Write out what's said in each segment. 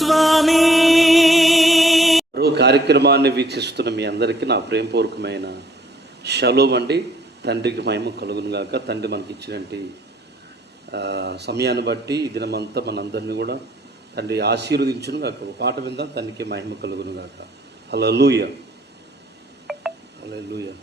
స్వామి. కార్యక్రమాన్ని వీక్షిస్తున్న మీ అందరికీ నా ప్రేమపూర్వకమైన షలోమ్ అండి. తండ్రికి మహిమ కలుగును గాక. తండ్రి మనకి ఇచ్చినటువంటి సమయాన్ని బట్టి ఈ దినమంతా మనందరినీ కూడా తండ్రి ఆశీర్వదించును గాక. ఒక పాట విందాం, తండ్రికి మహిమ కలుగును గాక. హల్లెలూయా, హల్లెలూయా.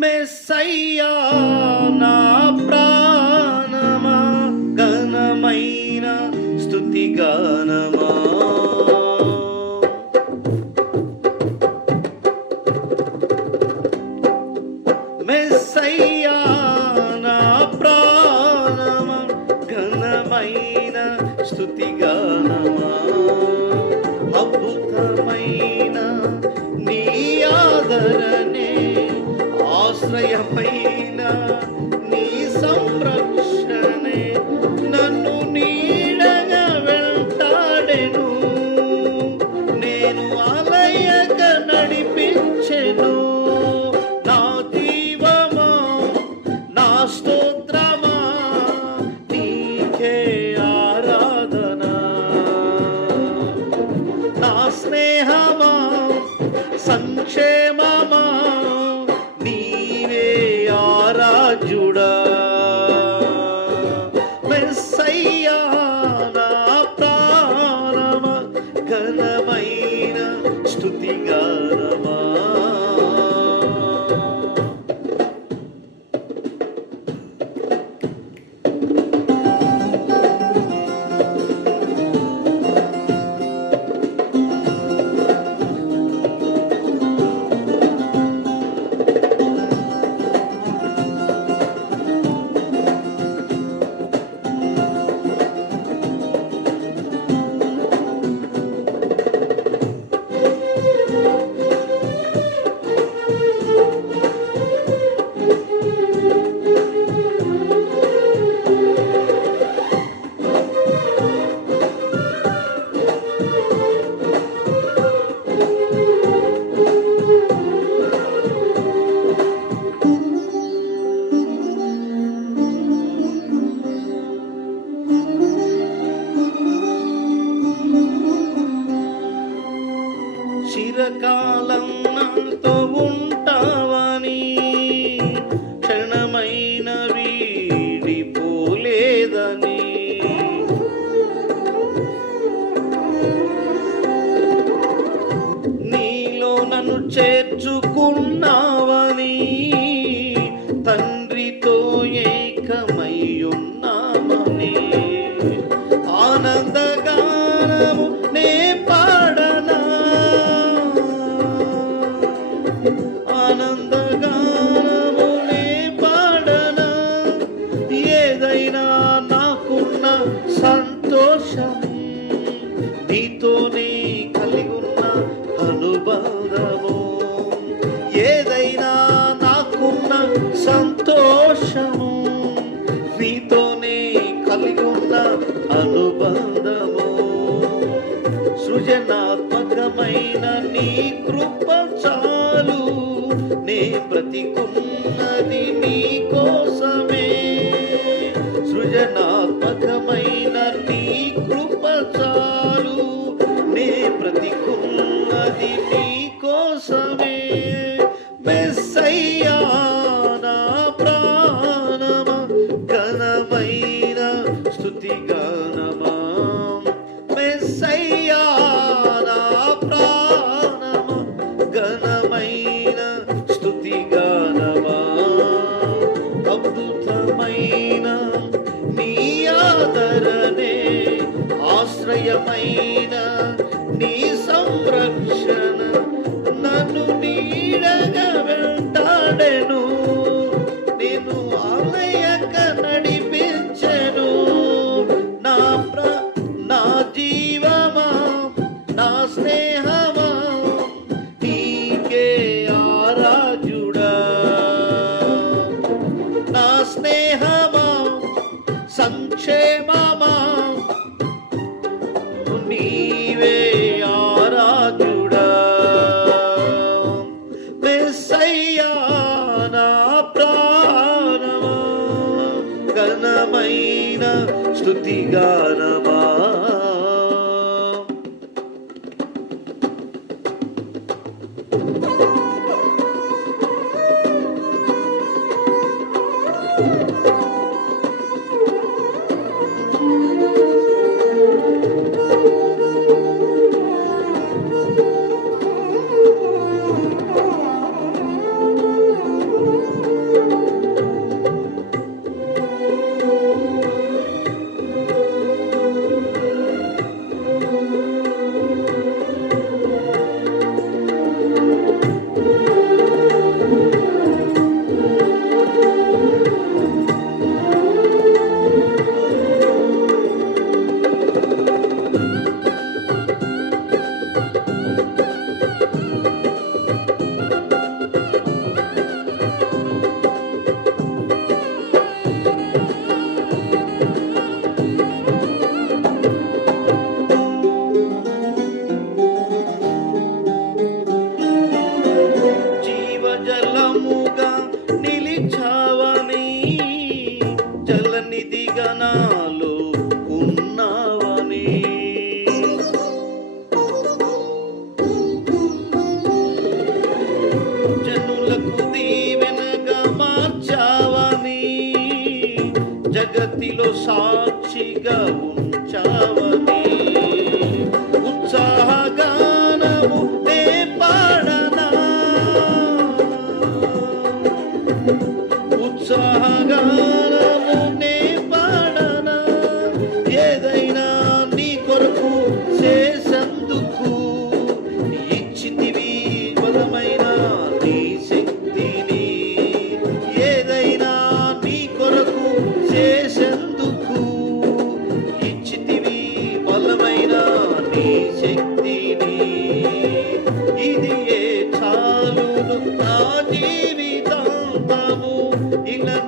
మెస్సయ్యా నా ప్రాణమా, ఘనమైన స్తుతి గానమా. మెస్సయ్యా నా ప్రాణమా, ఘనమైన స్తుతి గానమా. అద్భుతమైన నీ ఆదరణే, ఆశ్రయమైన నీ సంరక్షణే నన్ను నీడగా వెంటాడెను. నేను అలయక నడిపించెను. నా దీవమా, నా స్తోత్రమా, నీకే ఆరాధన. నా స్నేహమా, సంక్షేమమా, నీవే ఆరాధ్యుడా. మెస్సయ్యా నా ప్రాణమా, ఘనమైన స్తుతి గానమా. చిరకాలం నాతో ఉంటావని, క్షణమైన వీడిపోలేదని, నీలో నన్ను చేర్చుకున్నావని, తండ్రితో ఏకమై ఉన్నామని, ఆనందగానము నే పాడనా, ఆనందగానము నే పాడనా. ఏదైనా నాకున్న సంతోషం, నీతోనే కలిగున్న అనుబంధము. ఏదైనా నాకున్న సంతోషము, నీతోనే కలిగున్న అనుబంధము. సృజనాత్మకమైన నీ కృప చాలు, నే బ్రతికున్నది నీ కోసమే. సృజనాత్మకమైన నీ కృప చాలు, నే బ్రతికున్నది నీ కోసమే. మెస్సయ్యా నా ప్రాణమా, ఘనమైన స్తుతి గానమా. మెస్సయ్యా నా ప్రాణమా, ఘనమైన స్తుతి గానమా. అద్భుతమైన నీ ఆశ్రయమైన నీ సంరక్షణ నన్ను నీడగా వెంటాడెను, నేను ఆలయక నడిపించెను. నా జీవమా, నా స్నేహమా, నీకే ఆరాజుడా. నా స్నేహమా, సంక్షేమమా, నీవే ఆరాజుడా. మెస్సయ్యా నా ప్రాణమా, ఘనమైన స్తుతిగానమా. జీవజలముగా నిలిచావని, జలనిధిగా నాలో ఉన్నావని, జనులకు దీవెనగా మార్చావని, జగతిలో సాక్షిగా ఉంచావని, ఉత్సాహగానము నే పాడనా, ఉత్సాహగానము నే పాడనా. ఏదైనా నీ కొరకు చేసేందుకు ఇచ్చితివి బలమైన నీ శక్తిని. ఏదైనా నీ కొరకు చేసేందుకు ఇచ్చితివి బలమైన నీ శక్తిని. ఇది ఏ చాలును నా జీవితాంతము, ఇలా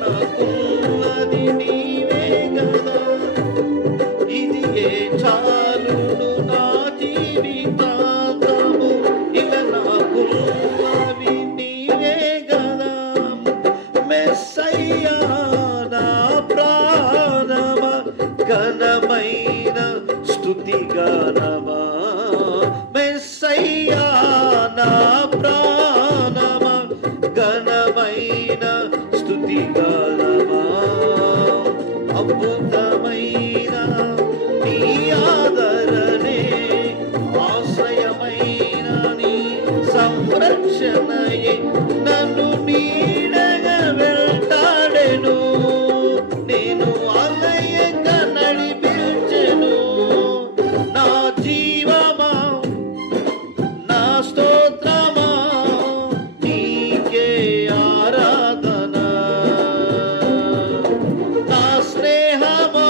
నాకున్నది నీవే గదా. ఇది ఏ చాలును నా జీవితాంతము, ఇలా నాకున్నది నీవే గదా. మెస్సయ్యా నా ప్రాణమా, ఘనమైన స్తుతిగానమా. మెస్సయ్యా నా ప్రాణమా, ఘనమైన స్తుతిగానమా. అద్భుతమైన నీ ఆదరణే, ఆశ్రయమైన నీ సంరక్షణయే నన్ను నీడగా వెంటాడెను, నేను ఆలయంగా నడిపించెను. నా జీవమా, నా స్తోత్రమా, నీకే ఆరాధన. నా స్నేహమా,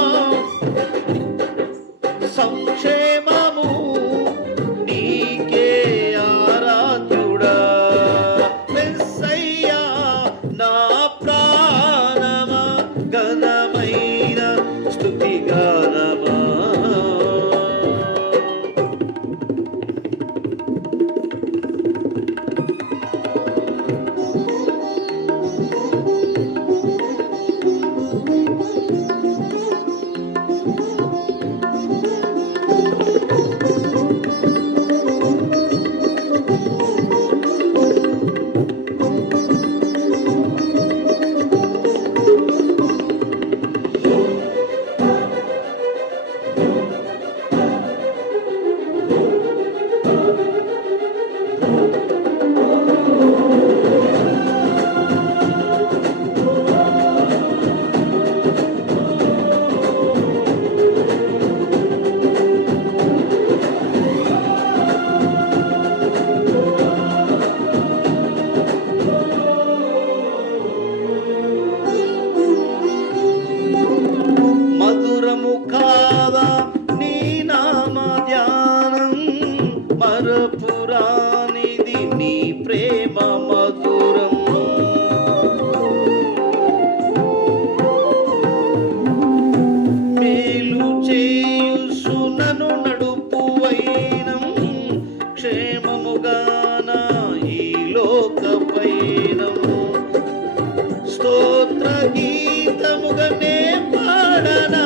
గీతముగానే పాడనా,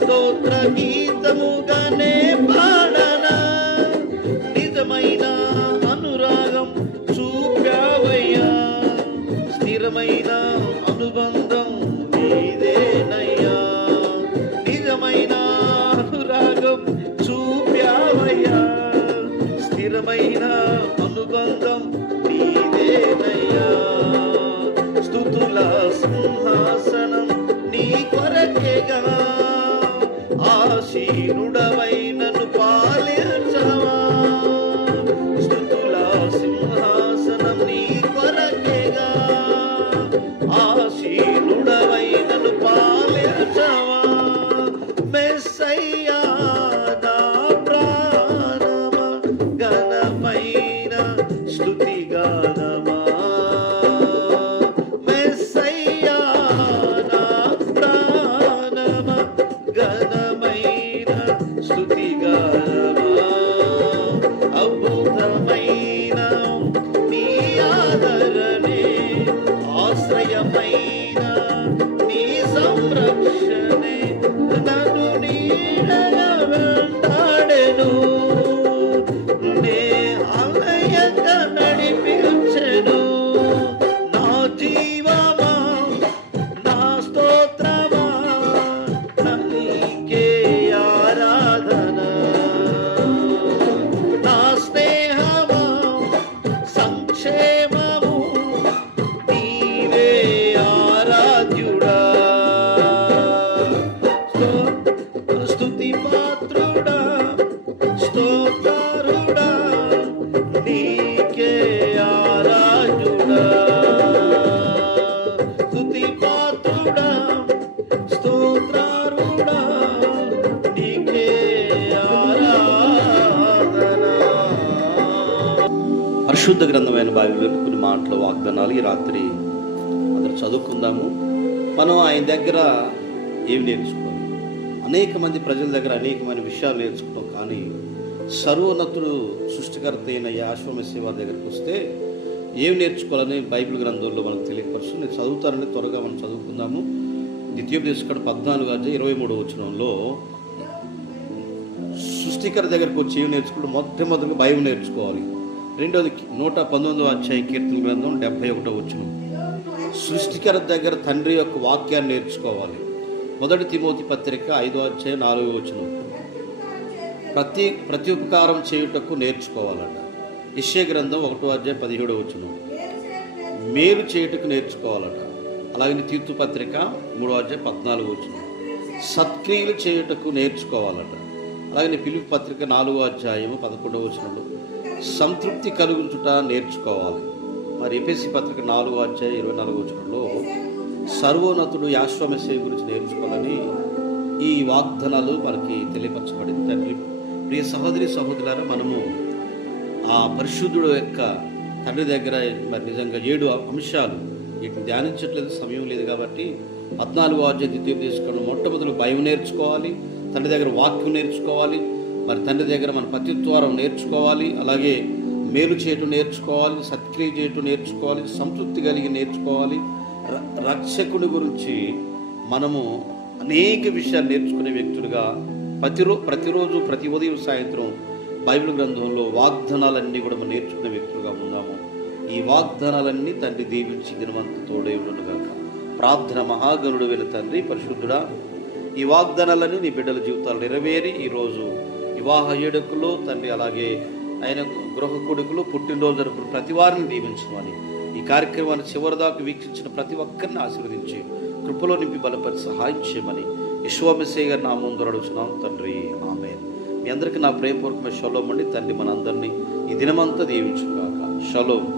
స్తోత్ర గీతముగానే పాడనా, నిజమైన అనురాగం చూపావయ్యా, స్థిరమైన అనుబంధం నీదేనయ్యా, నిజమైన అనురాగం చూపావయ్యా, స్థిరమైన అనుబంధం నీదేనయ్యా. స్తుతుల సింహాసనం నీ కొరకేగా, ఆశీనుడవై నన్ను పాలించవా, స్తుతుల సింహాసనం నీ కొరకేగా, ఆశీనుడవై నన్ను పాలించవా. మెస్సయ్యా నా ప్రాణమా, ఘనమైన స్తుతి గానమా, మెస్సయ్యా నా ప్రాణమా, ఘనమైన స్తుతి గానమా. అద్భుతమైన నీ ఆదరణే, ఆశ్రయమైన నీ సంరక్షణే నన్ను నీడగా వెంటాడెను, నే ఆలయంగా నడిపించెను. నా జీవమా నా స్తోత్రమా, నీకే ఆరాధన, నా స్నేహమా సంక్షేమము నీవే ఆరాధ్యుడా. స్తుతి పాత్రుడా, స్తోత్రుడా, నీకే ఆరాధ్యుడా, స్తుతి పాత్రుడా, స్తోత్రుడా, నీకే ఆరాధన. పరిశుద్ధ గ్రంథమైన బైబిల్ కొన్ని మాటలు, వాగ్దానాలు ఈ రాత్రి అందరూ చదువుకుందాము. మనం ఆయన దగ్గర ఏమి నేర్చుకోవాలి? అనేక మంది ప్రజల దగ్గర అనేకమైన విషయాలు నేర్చుకుంటాం, కానీ సర్వోన్నతుడు సృష్టికర్త అయిన యెహోవా మెస్సీయ వారి దగ్గరికి వస్తే ఏమి నేర్చుకోవాలని బైబిల్ గ్రంథంలో మనకు తెలియపరుస్తుంది. నేను చదువుతానని త్వరగా మనం చదువుకుందాము. ద్వితీయోపదేశకాండం 14:23 సృష్టికర్త దగ్గరికి వచ్చి ఏమి నేర్చుకుంటే మొట్టమొదటిగా భయం నేర్చుకోవాలి. రెండోది 119 కీర్తన గ్రంథం 71 సృష్టికర్త దగ్గర తండ్రి యొక్క వాక్యాన్ని నేర్చుకోవాలి. 1 తిమోతి పత్రిక 5:4 ప్రతి ఉపకారం చేయుటకు నేర్చుకోవాలట. యెషయా గ్రంథం 1:17 మేలు చేయుటకు నేర్చుకోవాలట. అలాగే తీతు పత్రిక 3:14 సత్క్రియలు చేయుటకు నేర్చుకోవాలట. అలాగే ఫిలిప్పీ పత్రిక 4:11 సంతృప్తి కలుగుచుట నేర్చుకోవాలి. మరి ఎఫెసీ పత్రిక 4:24 సర్వోన్నతుడు యెహోవా మెస్సీయ గురించి నేర్చుకోవాలని ఈ వాగ్దానాలు మనకి తెలియపరచబడింది. తండ్రి, ప్రియ సహోదరి సహోదరులారా, మనము ఆ పరిశుద్ధుడు యొక్క తండ్రి దగ్గర మరి నిజంగా 7 అంశాలు వీటిని ధ్యానించట్లేదు, సమయం లేదు కాబట్టి 14 ద్వితీయోపదేశకాండం మొట్టమొదటి భయం నేర్చుకోవాలి, తండ్రి దగ్గర వాక్యం నేర్చుకోవాలి, మరి తండ్రి దగ్గర మన ప్రత్యుత్వారం నేర్చుకోవాలి, అలాగే మేలు చేయటం నేర్చుకోవాలి, సత్క్రియ చేయటం నేర్చుకోవాలి, సంతృప్తి కలిగి నేర్చుకోవాలి. రక్షకుడి గురించి మనము అనేక విషయాలు నేర్చుకునే వ్యక్తులుగా ప్రతిరోజు ప్రతి ఉదయం సాయంత్రం బైబిల్ గ్రంథంలో వాగ్దానాలన్నీ కూడా మనం నేర్చుకునే వ్యక్తులుగా ఉన్నాము. ఈ వాగ్దానాలన్నీ తండ్రి దీవించి దినమంతా తోడై ఉండునుగాక. ప్రార్థన. మహాగణుడు అయిన తండ్రి, పరిశుద్ధుడా, ఈ వాగ్దానాలన్నీ నీ బిడ్డల జీవితాలు నెరవేరి ఈరోజు వివాహ వేడుకలు తండ్రి, అలాగే ఆయన గృహ కొడుకులు పుట్టినరోజు జరుపుకున్న ప్రతి వారిని దీవించమని, ఈ కార్యక్రమాన్ని చివరిదాకా వీక్షించిన ప్రతి ఒక్కరిని ఆశీర్వదించి కృపలో నింపి బలపరి సహాయం చేయమని యెహోవా మెస్సీయ గారి నామమున అడుగుచున్నాం తండ్రి, ఆమేన్. మీ అందరికీ నా ప్రేమపూర్వకమైన షలోమ్ అండి. తండ్రి మనందరినీ ఈ దినమంతా దీవించుగాక. షలోమ్.